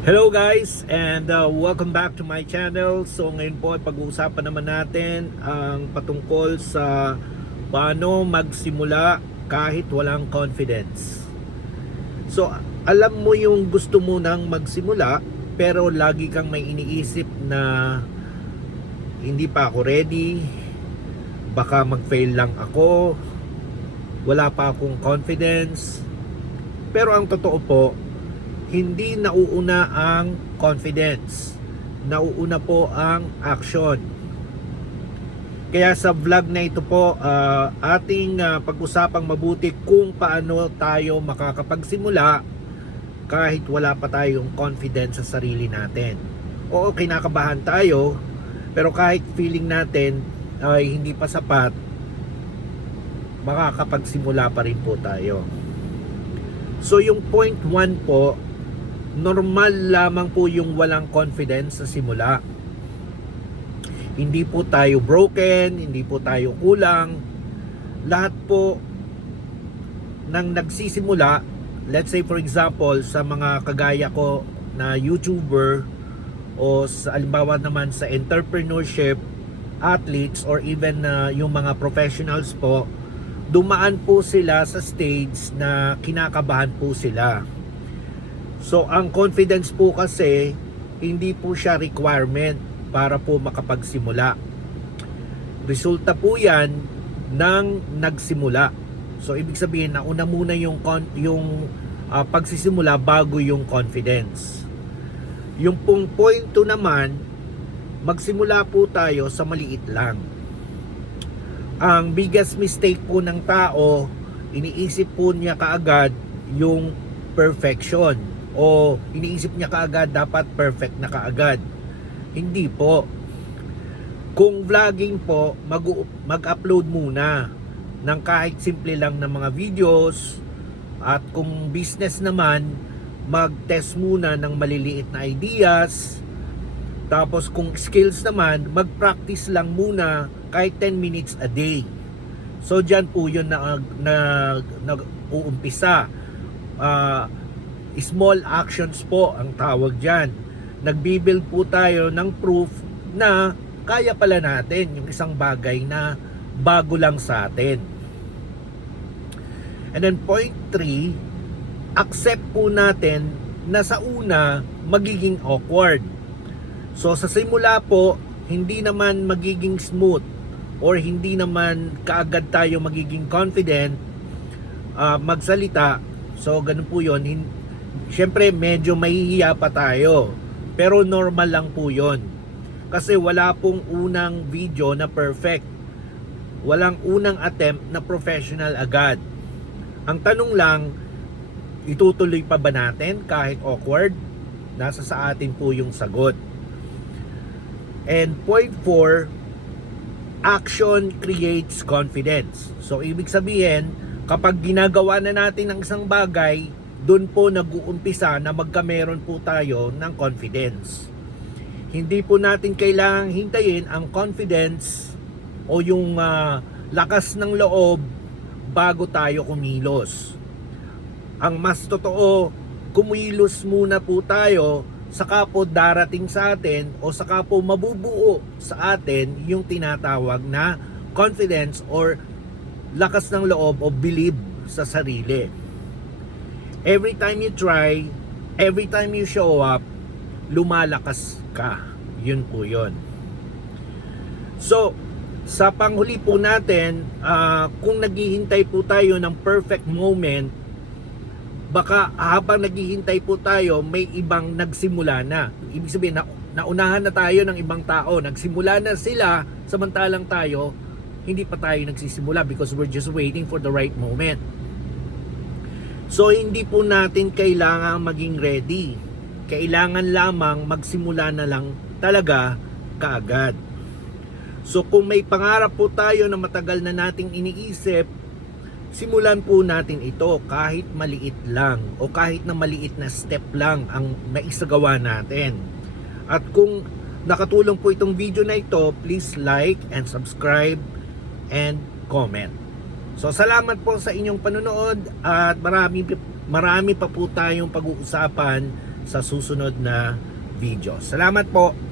Hello guys and welcome back to my channel. So ngayon po ay pag-uusapan naman natin ang patungkol sa paano magsimula kahit walang confidence. So alam mo yung gusto mo nang magsimula pero lagi kang may iniisip na hindi pa ako ready, baka mag-fail lang ako, wala pa akong confidence. Pero ang totoo po, hindi nauuna ang confidence. Nauuna po ang action. Kaya sa vlog na ito po, ating pag-usapang mabuti kung paano tayo makakapagsimula kahit wala pa tayong confidence sa sarili natin. Oo, kinakabahan tayo, pero kahit feeling natin ay hindi pa sapat, makakapagsimula pa rin po tayo. So yung point 1 po, normal lamang po yung walang confidence sa simula. Hindi po tayo broken, hindi po tayo kulang. Lahat po ng nagsisimula, let's say for example sa mga kagaya ko na YouTuber o sa alimbawa naman sa entrepreneurship, athletes or even yung mga professionals po, dumaan po sila sa stage na kinakabahan po sila. So ang confidence po kasi hindi po siya requirement para po makapagsimula. Resulta po yan ng nagsimula. So ibig sabihin na una muna yung pagsisimula bago yung confidence. Yung pong point 2 naman, magsimula po tayo sa maliit lang. Ang biggest mistake po ng tao, iniisip po niya kaagad yung perfection. O iniisip niya kaagad dapat perfect na kaagad. Hindi po. Kung vlogging po, mag-upload muna ng kahit simple lang na mga videos. At kung business naman, mag-test muna ng maliliit na ideas. Tapos kung skills naman, mag-practice lang muna kahit 10 minutes a day. So dyan po yun na uumpisa. Small actions po ang tawag dyan. Nagbibuild po tayo ng proof na kaya pala natin yung isang bagay na bago lang sa atin. And then point 3, accept po natin na sa una magiging awkward. So sa simula po, hindi naman magiging smooth or hindi naman kaagad tayo magiging confident magsalita. So ganun po yun. Siyempre medyo mahihiya pa tayo, pero normal lang po yon. Kasi wala pong unang video na perfect, walang unang attempt na professional agad. Ang tanong lang, itutuloy pa ba natin kahit awkward? Nasa sa atin po yung sagot. And point 4, action creates confidence. So ibig sabihin, kapag ginagawa na natin ang isang bagay, doon po nag-uumpisa na magkameron po tayo ng confidence. Hindi po natin kailangang hintayin ang confidence o yung lakas ng loob bago tayo kumilos. Ang mas totoo, kumilos muna po tayo, saka po darating sa atin o saka po mabubuo sa atin yung tinatawag na confidence or lakas ng loob o believe sa sarili. Every time you try, every time you show up, lumalakas ka. Yun po yun. So, sa panghuli po natin, kung naghihintay po tayo ng perfect moment, baka habang naghihintay po tayo, may ibang nagsimula na. Ibig sabihin, naunahan na tayo ng ibang tao. Nagsimula na sila, samantalang tayo, hindi pa tayo nagsisimula because we're just waiting for the right moment. So hindi po natin kailangan maging ready. Kailangan lamang magsimula na lang talaga kaagad. So kung may pangarap po tayo na matagal na nating iniisip, simulan po natin ito kahit maliit lang o kahit na maliit na step lang ang maisagawa natin. At kung nakatulong po itong video na ito, please like and subscribe and comment. So salamat po sa inyong panonood at marami pa po tayong pag-uusapan sa susunod na video. Salamat po!